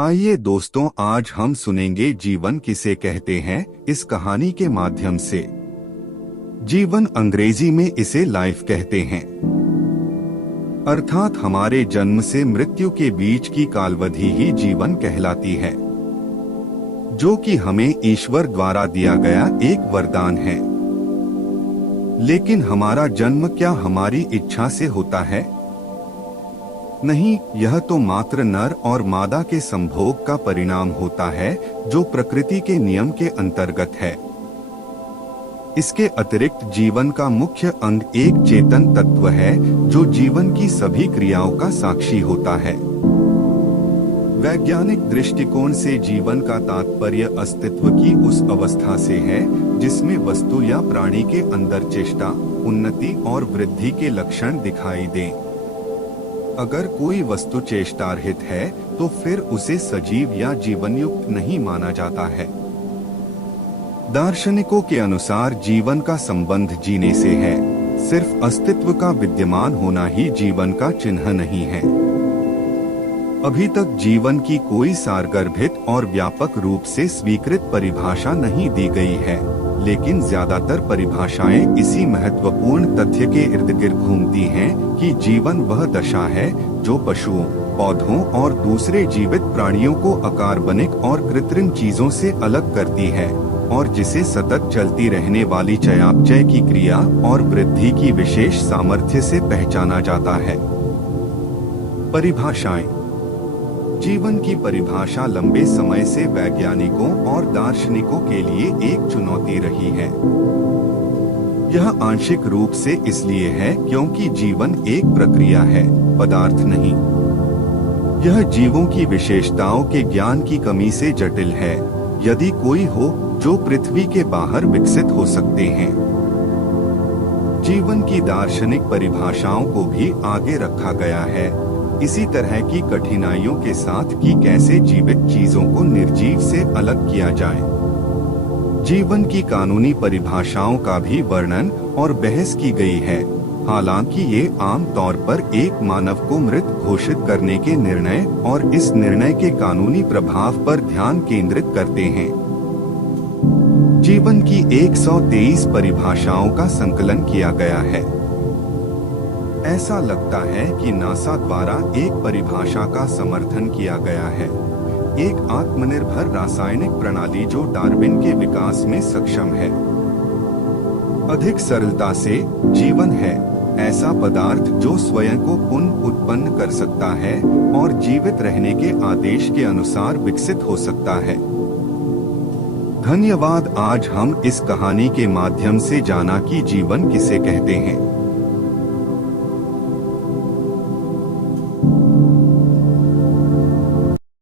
आइए दोस्तों, आज हम सुनेंगे जीवन किसे कहते हैं इस कहानी के माध्यम से। जीवन अंग्रेजी में इसे लाइफ कहते हैं, अर्थात हमारे जन्म से मृत्यु के बीच की कालावधि ही जीवन कहलाती है, जो कि हमें ईश्वर द्वारा दिया गया एक वरदान है। लेकिन हमारा जन्म क्या हमारी इच्छा से होता है? नहीं, यह तो मात्र नर और मादा के संभोग का परिणाम होता है, जो प्रकृति के नियम के अंतर्गत है। इसके अतिरिक्त जीवन का मुख्य अंग एक चेतन तत्व है, जो जीवन की सभी क्रियाओं का साक्षी होता है। वैज्ञानिक दृष्टिकोण से जीवन का तात्पर्य अस्तित्व की उस अवस्था से है जिसमें वस्तु या प्राणी के अंदर चेष्टा, उन्नति और वृद्धि के लक्षण दिखाई दें। अगर कोई वस्तु चेष्टारहित है तो फिर उसे सजीव या जीवनयुक्त नहीं माना जाता है। दार्शनिकों के अनुसार जीवन का संबंध जीने से है, सिर्फ अस्तित्व का विद्यमान होना ही जीवन का चिन्ह नहीं है। अभी तक जीवन की कोई सारगर्भित और व्यापक रूप से स्वीकृत परिभाषा नहीं दी गई है, लेकिन ज्यादातर परिभाषाएं इसी महत्वपूर्ण तथ्य के इर्द गिर्द घूमती हैं कि जीवन वह दशा है जो पशुओं, पौधों और दूसरे जीवित प्राणियों को अकार्बनिक और कृत्रिम चीजों से अलग करती है, और जिसे सतत चलती रहने वाली चयापचय की क्रिया और वृद्धि की विशेष सामर्थ्य से पहचाना जाता है। परिभाषाएं। जीवन की परिभाषा लंबे समय से वैज्ञानिकों और दार्शनिकों के लिए एक चुनौती रही है। यह आंशिक रूप से इसलिए है क्योंकि जीवन एक प्रक्रिया है, पदार्थ नहीं। यह जीवों की विशेषताओं के ज्ञान की कमी से जटिल है, यदि कोई हो जो पृथ्वी के बाहर विकसित हो सकते हैं। जीवन की दार्शनिक परिभाषाओं को भी आगे रखा गया है, इसी तरह की कठिनाइयों के साथ कि कैसे जीवित चीजों को निर्जीव से अलग किया जाए। जीवन की कानूनी परिभाषाओं का भी वर्णन और बहस की गई है, हालांकि ये आम तौर पर एक मानव को मृत घोषित करने के निर्णय और इस निर्णय के कानूनी प्रभाव पर ध्यान केंद्रित करते हैं। जीवन की 123 परिभाषाओं का संकलन किया गया है। ऐसा लगता है कि नासा द्वारा एक परिभाषा का समर्थन किया गया है, एक आत्मनिर्भर रासायनिक प्रणाली जो डार्विन के विकास में सक्षम है। अधिक सरलता से, जीवन है ऐसा पदार्थ जो स्वयं को पुनः उत्पन्न कर सकता है और जीवित रहने के आदेश के अनुसार विकसित हो सकता है। धन्यवाद। आज हम इस कहानी के माध्यम से जाना कि जीवन किसे कहते हैं।